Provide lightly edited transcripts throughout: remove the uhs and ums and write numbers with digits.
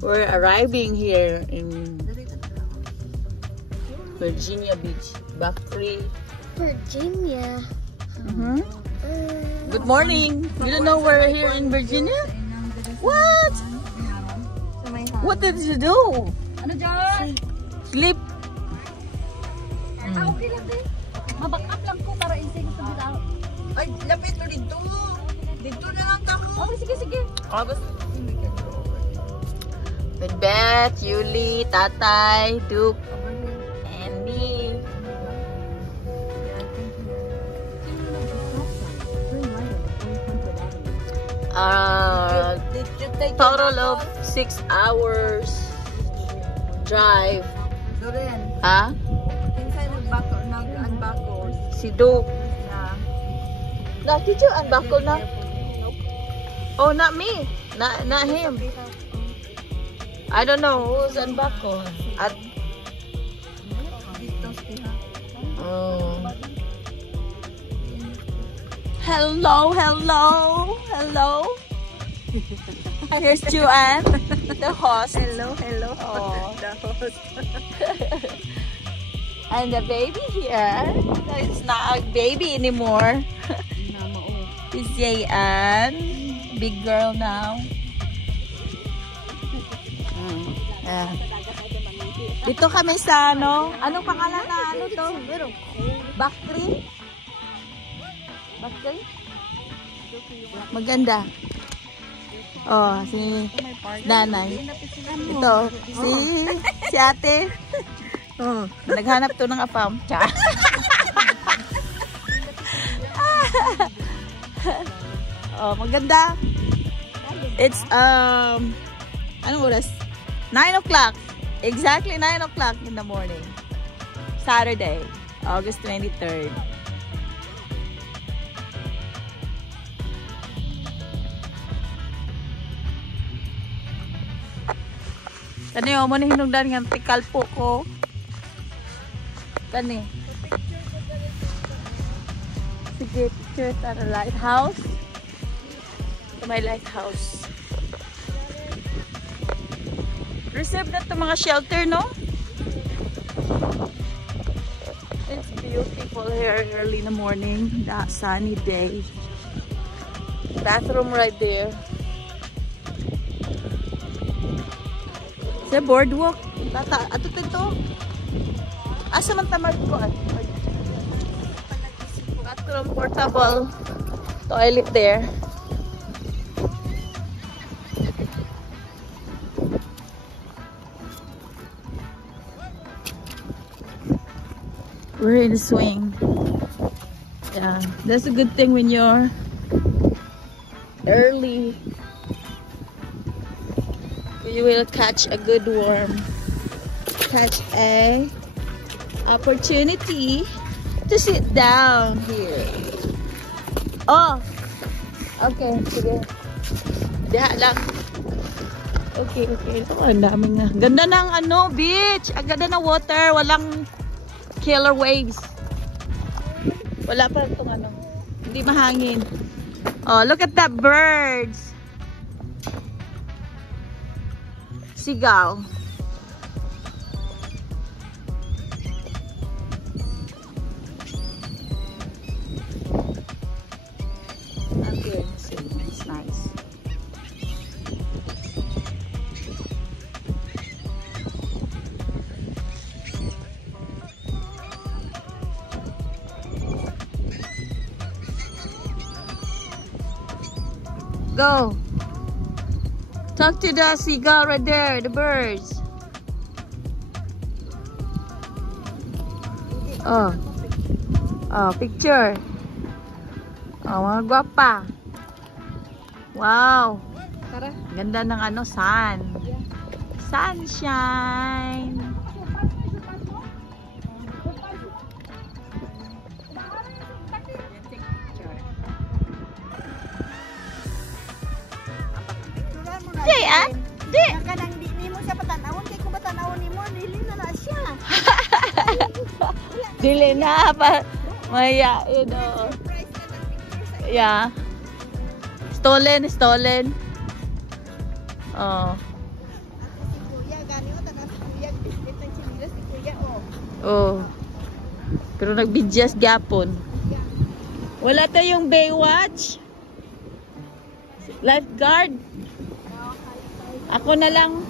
We're arriving here in Virginia Beach, Buckley, Virginia. Good morning. You don't know we're here in Virginia? What? What did you do? Ano dyan? Sleep. Okay lang din. Maback up lang ko para insay ko sa bitaw. Ay, lapit mo dito. Dito na lang kamo. Okay, sige, sige. With Beth, Yuli, Tatay, Duke, and me. Total of 6 hours drive. Ha? Si Duke. Did you unbuckle na? Oh, not me. Not him. I don't know who's unbuckled. Oh. Hello. Here's Joanne, the host. Hello. Oh. The host. And the baby here. It's not a baby anymore. It's Jayan. Big girl now. Yeah. Dito kami sa ano? Anong pangalan na ano to? Buckley? Buckley? Maganda. Oh, si nanay. Ito, si ate. Oh, naghanap to ng apam. Oh, maganda. It's anong oras? 9 o'clock. Exactly 9 o'clock in the morning. Saturday, August 23rd. Kani mo ni hinungdan nga tikalpo ko. Kani. Sige, picture at a lighthouse. To my lighthouse. Reserve na ito mga shelter, no? It's beautiful here early in the morning. That sunny day. Bathroom right there. Sa boardwalk. Ato ito. Asa man tamad ko. Bathroom portable. Toilet there. We're in the swing. Yeah, that's a good thing when you're early. You will catch a good worm. Catch a opportunity to sit down here. Oh, okay, sige. Diha lang. Okay. Oh, ang dami nga. Ganda ng ano, beach. Ang ganda ng water. Walang killer waves. Wala pa itong ano. Hindi mahangin. Oh, look at that birds. Seagull. Okay, so it's nice. Go. Talk to the seagull right there, the birds. Oh. Oh, picture. Oh, mga gwapa. Wow. Ganda ng ano, sun. Sunshine. Jayan? Di. Kanang di mo siya patanawon kay kung patanawon nimo dili na siya. Dili na pa. Maya, you know. Yeah. Stolen. Oh. Oh. Pero nagbidyas gyapon. Wala tayong Baywatch. Lifeguard. Ako na lang.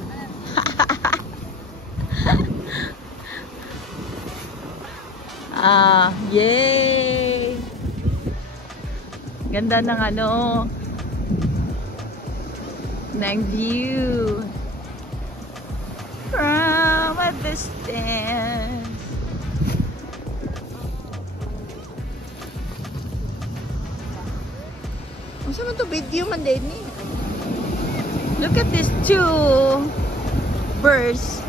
Yay! Ganda ng ano, ng view from a distance. Masa man to video man din ni? Look at these two birds.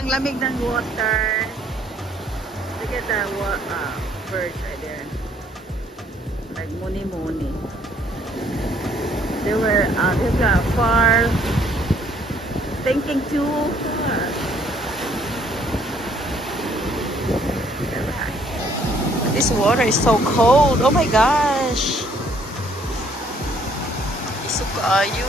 Ang lamig ng water. Look at the birds right there. Like muni-muni. They were far thinking too far. This water is so cold. Oh my gosh. Isok kayo.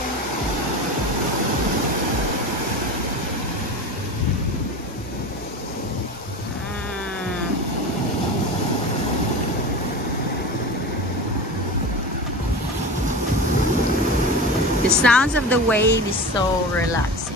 The sounds of the wave is so relaxing.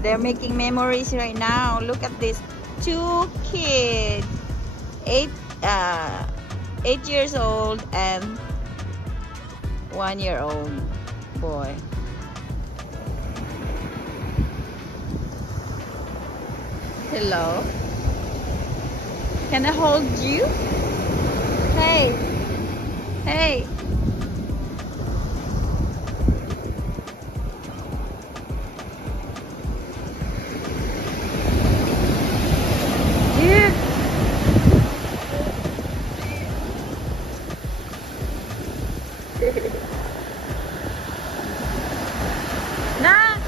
They're making memories right now. Look at this. 2 kids. 8 years old and 1-year-old boy. Hello. Can I hold you? Hey. Hey. Na.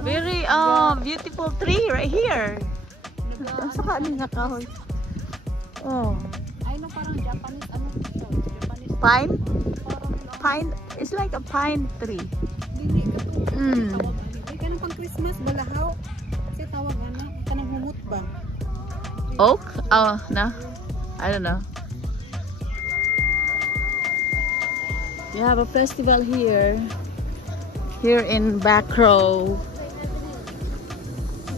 Very beautiful tree right here. Sa kanin nga kahoy. Oh. Ay no, parang Japanese ano? Japanese Pine? Pine. It's like a pine tree. dili ka to. Tawag ani. Ay kanang pang Christmas balahaw. Kasi tawag ana, kanang humot ba? Oak? Oh, no. I don't know. We have a festival here. Here in Backrow.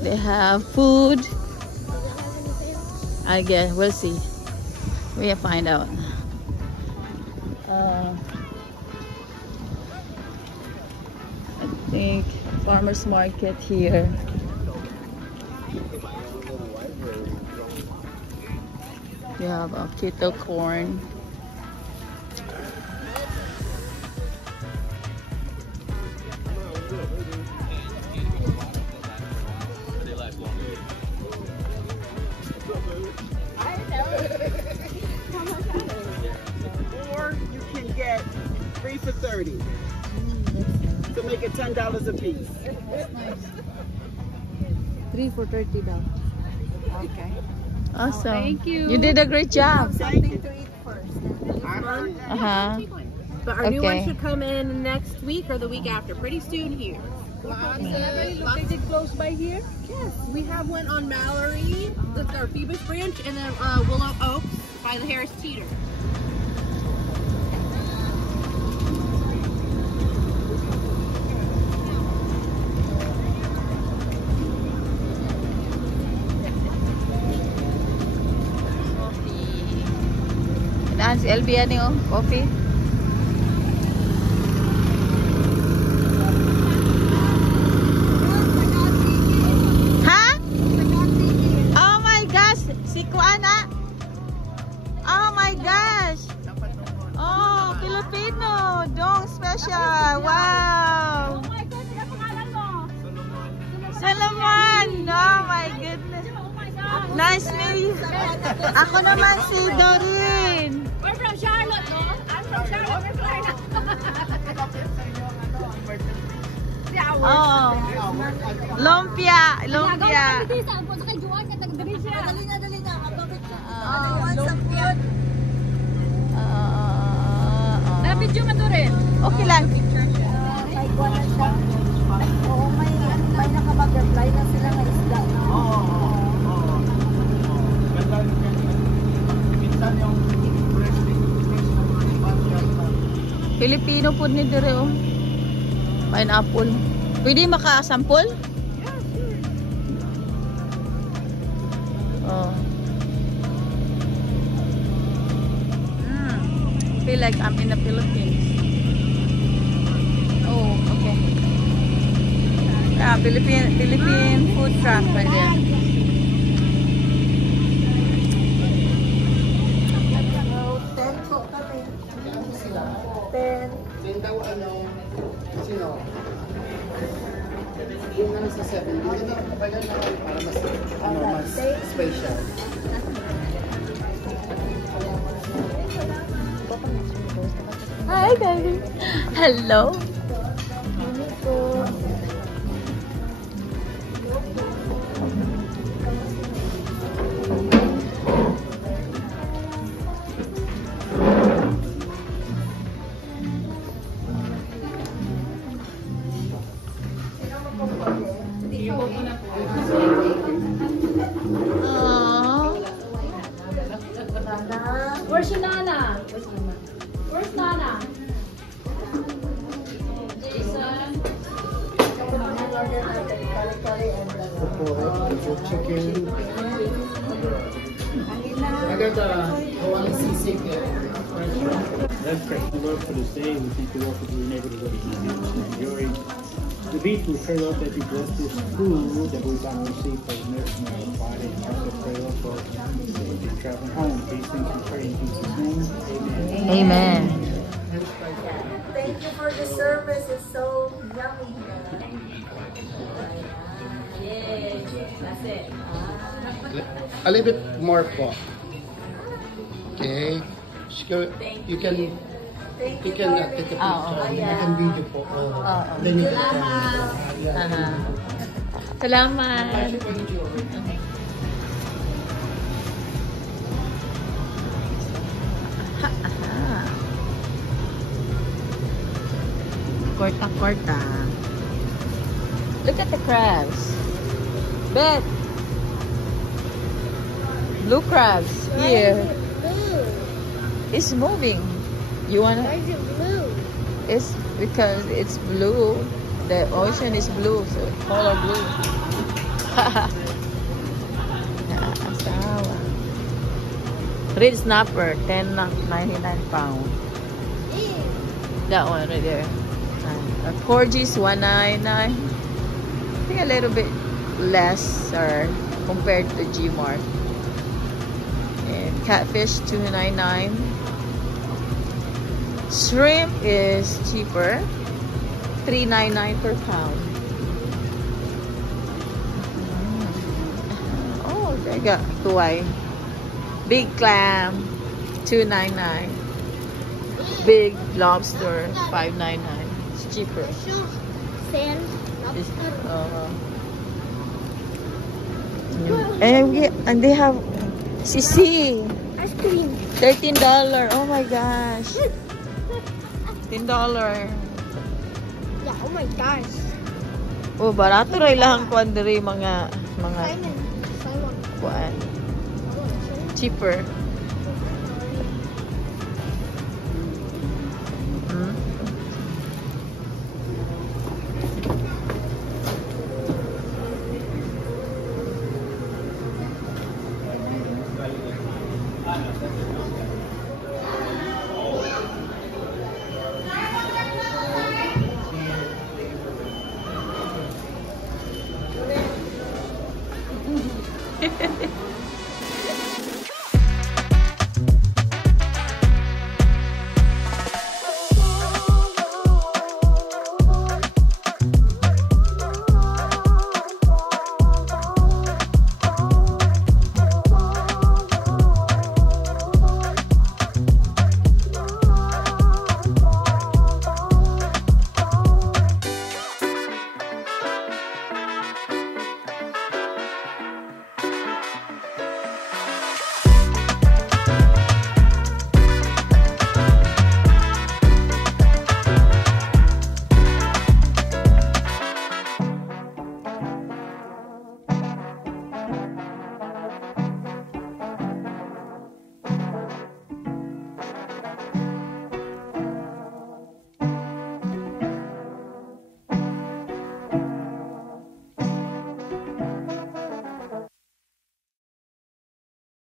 They have food. I guess we'll see. We'll find out. I think farmers market here. We have a kettle corn. Or you can get 3 for $30. So make it $10 a piece. That's nice. 3 for $30 daw. Okay. Awesome. Thank you. You did a great job. Something to eat first. Uh-huh. But our new one Okay. should come in next week or the week after. Pretty soon here. Located close by here? Yes, we have one on Mallory. That's our Phoebus branch, and then Willow Oaks by the Harris Teeter. Naan si LB ano yung coffee? Ha? Oh my gosh! Si Kuana! Oh my gosh! Oh, Filipino! Dong special! Wow! Solomon! Oh my goodness! Nice meeting you! Ako naman si Doreen! We're from Charlotte, no? I'm from Charlotte, we're Florida. Oh. Lumpia, lumpia. Na-video man to rin. Okay lang. May naka-butterfly na sila na isda. Filipino food ni dire oh. Pineapple. Pwede makasampol? Oh. Feel like I'm in the Philippines. Oh, okay. Yeah, Philippine food truck right there. Daw sino? Yung ano sa 7, hindi na kapag na para mas special. Hi, Daddy. Hello. Where's your Nana? Where's Nana? Jason. Chicken. I got the Hawaiian sisig there. Let's pray the Lord for this day. We thank you, Lord, for being able to go to enjoy the beach. We pray, Lord, that you bless this food that we've got to receive for the nourishment of our body. And also pray, Lord, for the traveling home. These things we pray in Jesus' name. Amen. Amen. Thank you for the service. It's so yummy. Yes, that's it. A little bit more po. Okay. You can take a picture. You can video po. Then you can Salamat. Korta. Look at the crabs. Beth. Blue crabs here. It's moving. You wanna? Why is it blue? It's because it's blue. The ocean is blue, so it's color blue. Asawa. Red snapper, 10.99 pound. That one right there. Porgies, 1.99. I think a little bit lesser compared to G-Mart. And catfish $2.99. Shrimp is cheaper, $3.99 per pound. Oh, they got tuway. Big clam, $2.99. Big lobster, $5.99. It's cheaper. Sand. And they have sisig. Ice cream. $13. Oh my gosh. $10. Yeah, oh my gosh. Oh, barato rin lang kuan diri mga Simon. kuan. Cheaper. Hmm?